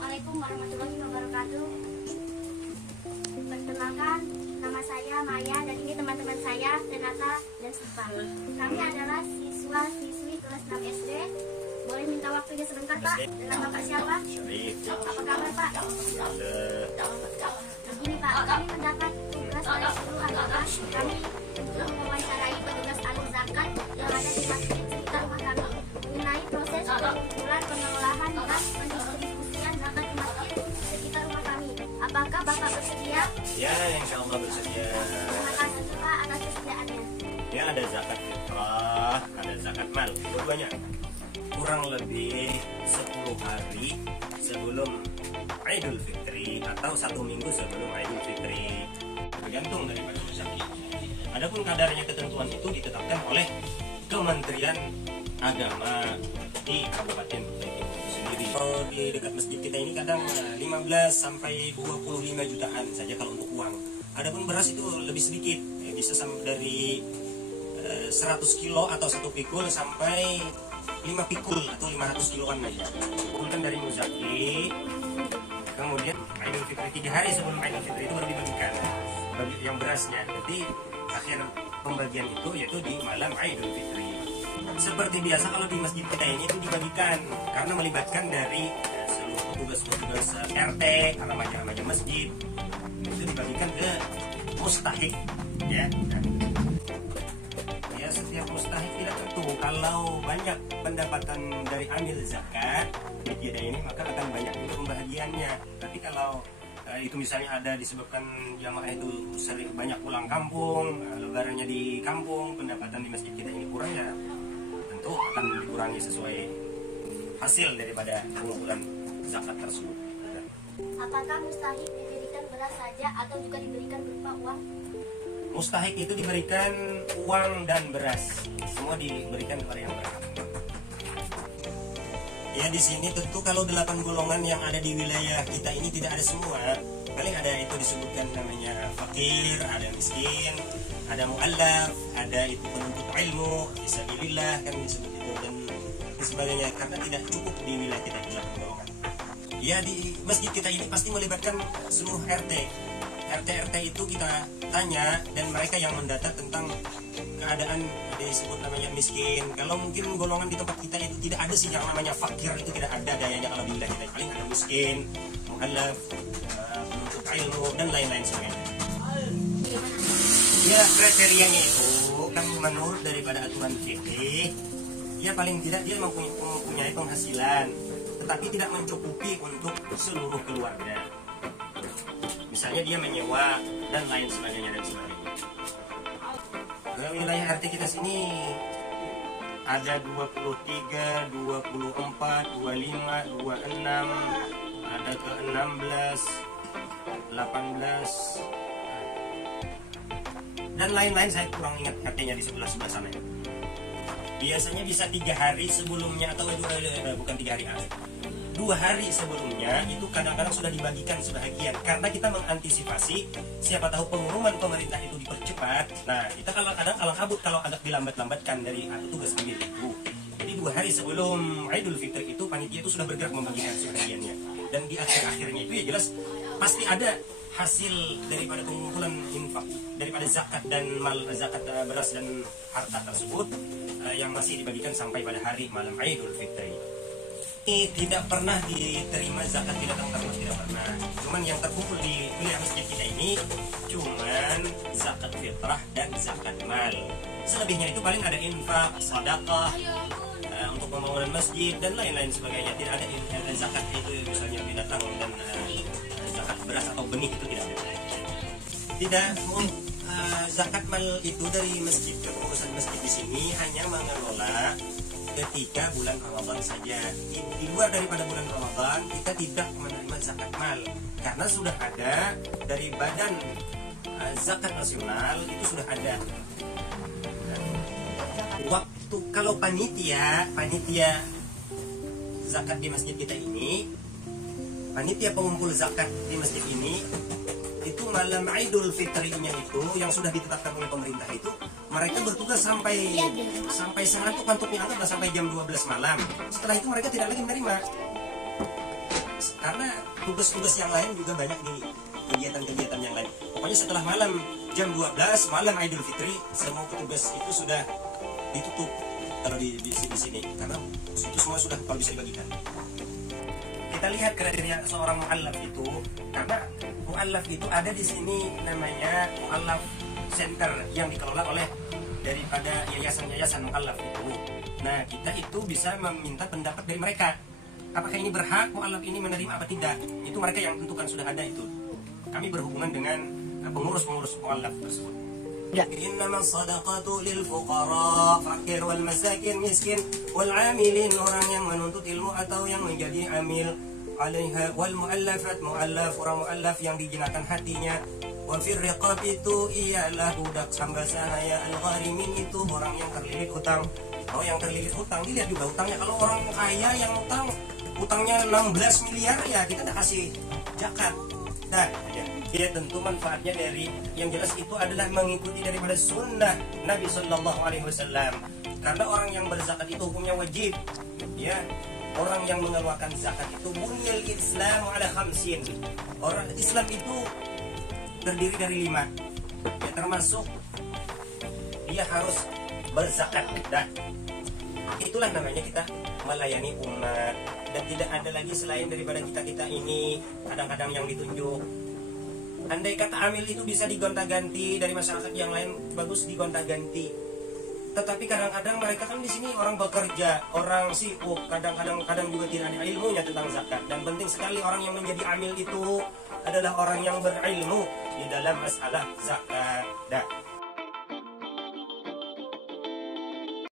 Assalamualaikum warahmatullahi wabarakatuh. Perkenalkan, nama saya Maya dan ini teman-teman saya Renata dan Siva. Kami adalah siswa-siswi kelas 6 SD. Boleh minta waktunya sebentar, Pak? Dengan Bapak siapa? Apa kabar, Pak? Begini, Pak, kami mendapat tugas oleh guru agama kami untuk mewawancarai petugas anu zakat yang ada di masjid sekitar rumah kami mengenai proses pengumpulan, pengelolaan dan pendistribusian zakat di masjid sekitar rumah kami. Apakah Bapak bersedia? Ya, insya Allah bersedia. Terima kasih, Pak, atas kesediaannya. Ya, ada zakat fitrah, ada zakat mal. Dua-duanya kurang lebih 10 hari sebelum Idul Fitri atau 1 minggu sebelum Idul Fitri, tergantung daripada musafir. Adapun kadarnya ketentuan itu ditetapkan oleh Kementerian Agama di Kabupaten Kutai Timur itu sendiri. Kalau di dekat masjid kita ini kadang 15 sampai 25 jutaan saja kalau untuk uang. Adapun beras itu lebih sedikit, ya, bisa sampai dari 100 kilo atau 1 pikul sampai 5 pikul atau 500 kiloan aja. Kumpulkan dari muzaki, kemudian Idul Fitri 3 hari sebelum Idul Fitri itu baru dibagikan bagi yang berasnya. Jadi akhir pembagian itu yaitu di malam Idul Fitri. Seperti biasa kalau di masjid kita ini itu dibagikan karena melibatkan dari seluruh petugas-petugas RT, remaja-remaja masjid, itu dibagikan ke mustahik, ya. Setiap mustahik tidak tentu. Kalau banyak pendapatan dari amil zakat di kita ini, maka akan banyak juga pembahagiannya. Tapi kalau itu misalnya ada disebabkan jamaah itu sering banyak pulang kampung, lebarannya di kampung, pendapatan di masjid kita ini kurang, ya tentu akan dikurangi sesuai hasil daripada pengumpulan zakat tersebut. Apakah mustahik diberikan beras saja atau juga diberikan berupa uang? Mustahik itu diberikan uang dan beras, semua diberikan kepada yang berhak. Ya, di sini tentu kalau 8 golongan yang ada di wilayah kita ini tidak ada semua. Paling ada itu disebutkan namanya fakir, ada miskin, ada mu'allaf, ada itu penuntut ilmu, fisabilillah kan disebut itu dan sebagainya, karena tidak cukup di wilayah kita 8 golongan. Ya, di masjid kita ini pasti melibatkan seluruh RT. RT itu kita tanya dan mereka yang mendata tentang keadaan disebut namanya miskin. Kalau mungkin golongan di tempat kita itu tidak ada sih yang namanya fakir, itu tidak ada dayanya kalau di wilayah kita. Paling ada miskin, mu'allaf, penuntut ilmu dan lain-lain sebagainya. Ya, kriterianya itu kan menurut daripada aturan fikih, ya paling tidak dia mempunyai penghasilan, tetapi tidak mencukupi untuk seluruh keluarga. Misalnya dia menyewa dan lain sebagainya dan sebagainya. Wilayah RT kita sini ada 23, 24, 25, 26, ada ke 16, 18 dan lain-lain. Saya kurang ingat RT-nya di sebelah sana. Biasanya bisa 3 hari sebelumnya atau bukan 3 hari, 2 hari sebelumnya itu kadang-kadang sudah dibagikan sebahagian karena kita mengantisipasi siapa tahu pengumuman pemerintah itu dipercepat. Nah, kita kalau kadang kalang kabut kalau agak dilambat-lambatkan dari tugas amil itu. Jadi 2 hari sebelum Idul Fitri itu panitia itu sudah bergerak membagikan sebahagiannya. Dan di akhir-akhirnya itu ya jelas pasti ada hasil daripada pengumpulan infak, daripada zakat dan zakat beras dan harta tersebut yang masih dibagikan sampai pada hari malam Idul Fitri. Tidak pernah diterima zakat binatang ternak, tidak pernah. Cuman yang terkumpul di wilayah masjid kita ini cuman zakat fitrah dan zakat mal. Selebihnya itu paling ada infak, sedekah untuk pembangunan masjid dan lain-lain sebagainya. Tidak ada zakat itu misalnya binatang dan zakat beras atau benih itu tidak ada. Tidak, zakat mal itu dari masjid, kepengurusan masjid di sini hanya mengelola ketika bulan Ramadan saja. Di luar daripada bulan Ramadan kita tidak menerima zakat mal karena sudah ada dari Badan Zakat Nasional, itu sudah ada. Waktu kalau panitia zakat di masjid kita ini, panitia pengumpul zakat di masjid ini itu malam Idul Fitrinya itu yang sudah ditetapkan oleh pemerintah itu mereka bertugas sampai sengantuk-ngantuknya, anggaplah sampai jam 12 malam. Setelah itu mereka tidak lagi menerima. karena tugas-tugas yang lain juga banyak di kegiatan-kegiatan yang lain. Pokoknya setelah malam jam 12 malam Idul Fitri, semua petugas itu sudah ditutup kalau di sini, karena itu semua sudah kalau bisa dibagikan. Kita lihat kriteria seorang mu'allaf itu, karena mu'allaf itu ada di sini namanya mu'allaf center yang dikelola oleh daripada yayasan-yayasan mu'allaf itu. Nah, kita itu bisa meminta pendapat dari mereka. Apakah ini berhak mu'allaf ini menerima apa tidak? Itu mereka yang tentukan, sudah ada itu. Kami berhubungan dengan pengurus-pengurus mu'allaf tersebut. Innama sadaqatu lil fuqara, fakir wal masakin, miskin wal amilin, orang yang menuntut ilmu atau yang menjadi amil alaiha, wal mu'allafat, mu'allaf, orang mu'allaf yang dijinakan hatinya, wa fir riqab itu ialah budak hamba sahaya, al gharimin itu orang yang terlilit hutang. Oh, yang terlilit hutang, dilihat juga hutangnya. Kalau orang kaya yang hutangnya 16 miliar ya kita tidak kasih zakat. Nah, ya tentu manfaatnya dari yang jelas itu adalah mengikuti daripada sunnah Nabi Sallallahu Alaihi Wasallam. Karena orang yang berzakat itu hukumnya wajib. Ya, orang yang mengeluarkan zakat itu bunyal Islam ala khamsin. Orang Islam itu terdiri dari 5. Ya, termasuk dia harus berzakat. Nah, itulah namanya kita melayani umat. Dan tidak ada lagi selain daripada kita ini kadang-kadang yang ditunjuk. Andai kata amil itu bisa digonta-ganti dari masyarakat yang lain, bagus digonta-ganti. Tetapi kadang-kadang mereka kan di sini orang bekerja, orang sibuk, kadang-kadang juga tidak ada ilmunya tentang zakat. Dan penting sekali orang yang menjadi amil itu adalah orang yang berilmu di dalam masalah zakat.